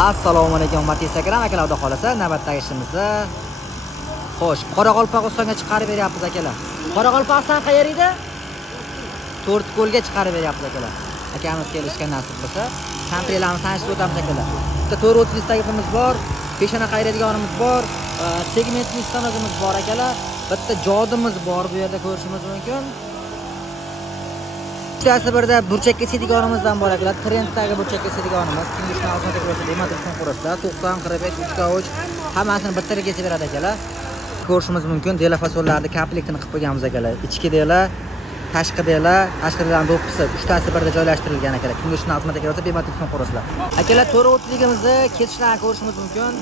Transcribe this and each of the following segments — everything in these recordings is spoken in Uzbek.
Assalomu alaykum hurmatli Instagram akalar, xudo xolasa navbatdagi ishimizni xo'sh, Qoraqalpog'istonga chiqarib beryapmiz akalar. Qoraqalpog'iston qayerda edi? To'rtko'lga chiqarib beryapmiz akalar. Akamiz kelishgan nasib bo'lsa, kontraylarni tanishtirib o'tamiz akalar. Bitta 430 tagimiz bor, peshona qayradiganimiz bor, segmentli istamazimiz bor akalar. Bitta jodimiz bor, bu yerda ko'rishimiz mumkin. Ikkitasi birda burchakka sediganimizdan bor akalar. Trenddagi burchakka sediganimiz. Kimlikni asosiy ko'rsa, dematrisdan ko'rasizlar. 90 45 3 hammasini bitta kesib beradi akalar. Ko'rishimiz mumkin. Dela fasollarni komplektini qilib qo'yganmiz akalar. Ichki dela, tashqi delarning do'ppisi uchtasi birda joylashtirilgan akalar. Kimlikni asosiy ko'rsa, dematrisdan ko'rasizlar. Akalar 430ligimizni kesishlarni ko'rishimiz mumkin.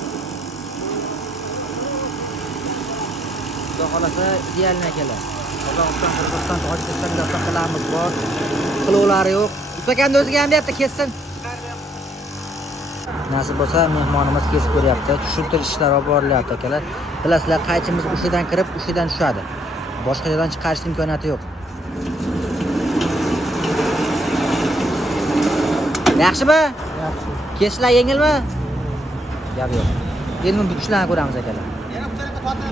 Xudo xolasa idealni akalar. Qozog'iston, Qirg'iziston, Tojikiston avtomobillarimiz bor. Qilovlari yo'q. Ustakanni o'ziga ham deyapti, kessin. Nasib bo'lsa, mehmonimiz kesib ko'ryapti. Tushuntirish ishlari olib borilyapti akalar. Bilasizlar, qaychimiz ushidan kirib, ushidan tushadi. Boshqa joydan chiqarish imkoniyati yo'q. Yaxshimi? Yaxshi. Kesishlar yengilmi? Gap yo'q. Endi bukishlarni ko'ramiz akalar. Yana bu tarafa tortib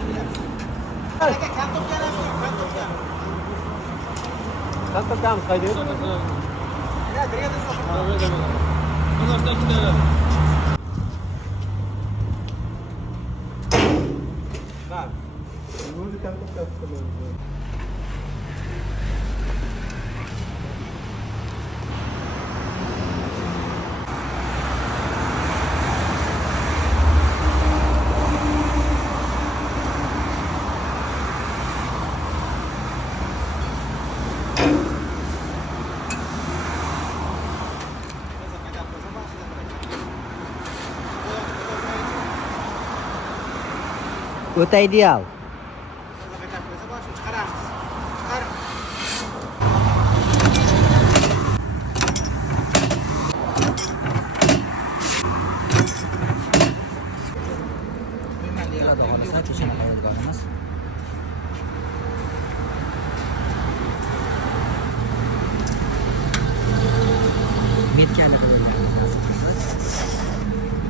aka, kantopga ham yo'q, kantopga. Kantopkamiz qayda? Ya, birga sotib. Bundan ikkita. Bak. O'zi kantopka qilamiz. O'ta ideal.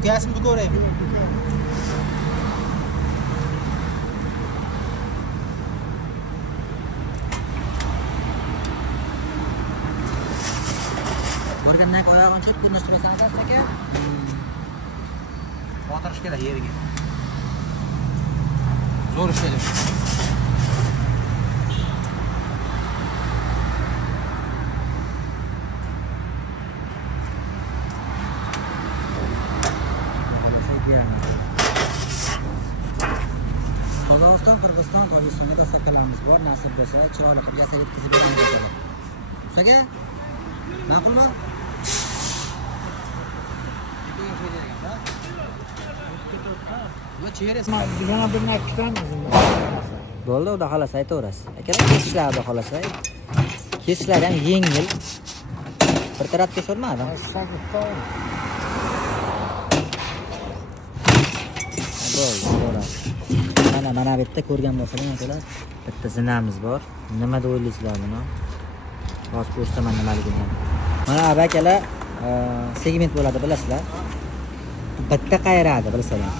Gasni bir ko'raylik. Borgandan keyin oyog'ini chop ko'rinishi aka. O'tirish kerak yeriga. Zo'r ishlaydi. Qozog'iston, Qirg'iziston, Tojikistonga dostalarimiz bor. Nasib bo'lsa, chiroyli qilib yasab yetkazib beramiz. Usaga? Ma'qulmi? Yana bir nakitamiz. Bo'ldi, xudo xolasa aytaverasiz. Akalar kesishlar xudo xolasa. Kesishlar ham yengil. Bir tarafga so'rmadim. Bo'ldi. Mana bu yerda ko'rgan bo'lsangiz akalar, bitta zinamiz bor. Nima deb o'ylaysizlar buni? Hozir ko'rsataman nimaligini. Mana bu akalar segment bo'ladi, bilasizlar. Bitta qayradi, bilasizlar.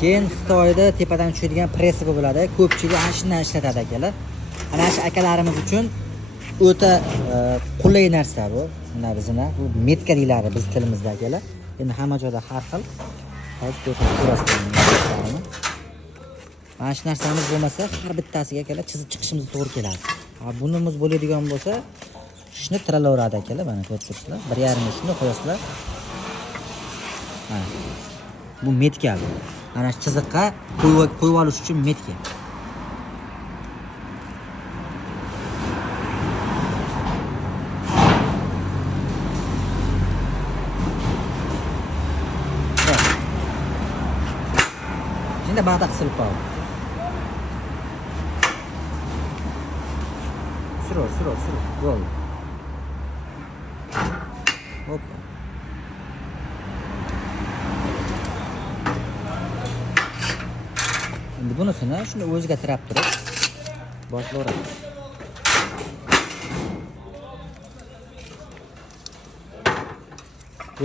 Keyin Xitoyda tepadan tushadigan pressiga bo'ladi. Ko'pchilik ana shundan ishlatadi akalar. Ana shu akalarimiz uchun o'ta qulay narsa bu. Mana bizning bu metka deyiladi biz tilimizda akalar. Endi hamma joyda har xil. Hozir ko'rsatib mana shu narsamiz bo'lmasa, har bittasiga akalar chizib chiqishimiz to'g'ri keladi. Bunimiz bo'ladigan bo'lsa, shuni tiraveradi akalar, mana ko'rib turibsizlar. 1.5 shuni qo'yasizlar. Mana. Bu metka bu. Mana shu chiziqqa qo'yib olish uchun metka. Endi ba'da qisilib qoldi. Suro. Bo'ldi. Hop. Endi bunisini shuni o'ziga tirab turib boshlayveradi.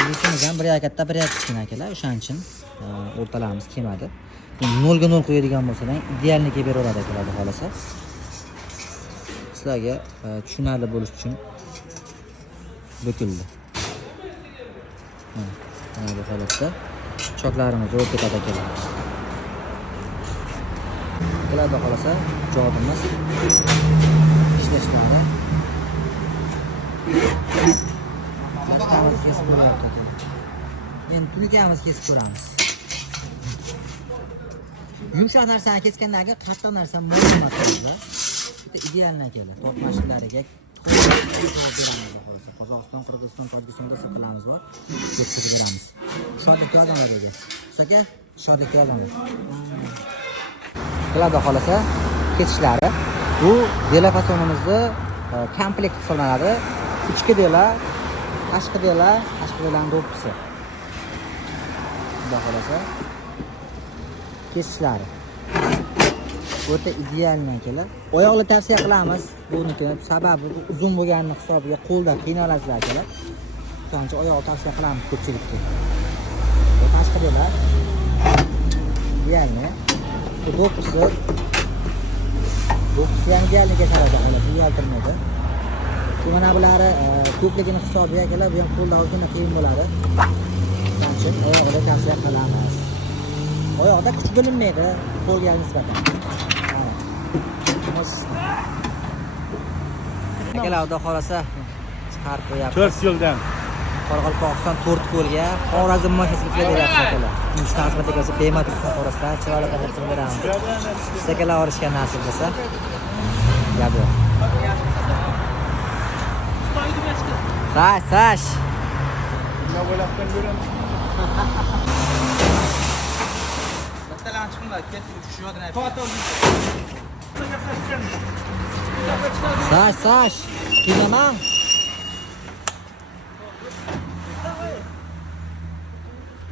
Lisimiz ham bir katta bir kichkina akalar, o'shaning uchun o'rtalarimiz kelmadi. 0 ga 0 qo'yadigan bo'lsalar, idealniki beraveradi akalar, xohlasa. Sizlarga tushunarli bo'lish uchun bukildi. Mana bu holatda choklarimiz o'rib ketadi akalar. Bularda qolsa jodimiz ishlashmadi. Endi tunikamiz kesib ko'ramiz. Yumshoq narsani kesgandan keyin qattiq narsani mo'ljallamaymiz. Bitta idealni akalar. Tortmashlariga Qozog'iston, Qirg'iziston, Tojikistonda saqlamiz bor. Yetkazib beramiz. Shodlik yozamiz. Aka, shodlik yozamiz. Bularda qolsa ketishlari. Bu dela fasonimizda komplekt hisoblanadi. Ichki dela, tashqi delaning do'ppisi. Bularda qolsa ketishlari. O'ta idealni kelar. Oyoqli tavsiya qilamiz. Buniki sababi uzun bo'lganini hisobiga qo'lda qiynalasizlar kelar. Shuning oyoqli tavsiya qilamiz ko'pchilikka. Bu tashqi dela. Idealni do'ppisi ham idealni kesaradi, uyaltirmaydi. Mana bulari ko'pligini hisobiga kelar, bu ham qo'lda ozgina qiyin bo'ladi. Shuning uchun oyoqda tavsiya qilamiz. Oyoqda kuch bo'linmaydi, qo'lga nisbatan. Akalarda xolasa chiqarib qo'yapmiz. 4 yildan. Qoraqalpog'iston 4 ko'lga Xorazm mashinasiga kelyapti akalar. Mushtaq xizmatiga bemalol qo'rasdan chiroyli qilib beramiz. Sizlarga olishga nasib bo'lsa. Gap yo'q. Sash. Nima bo'ladigan ko'ramiz. Bittalarni chiqinglar, ketdik, shu yo'ldan Sash. Qiynamang.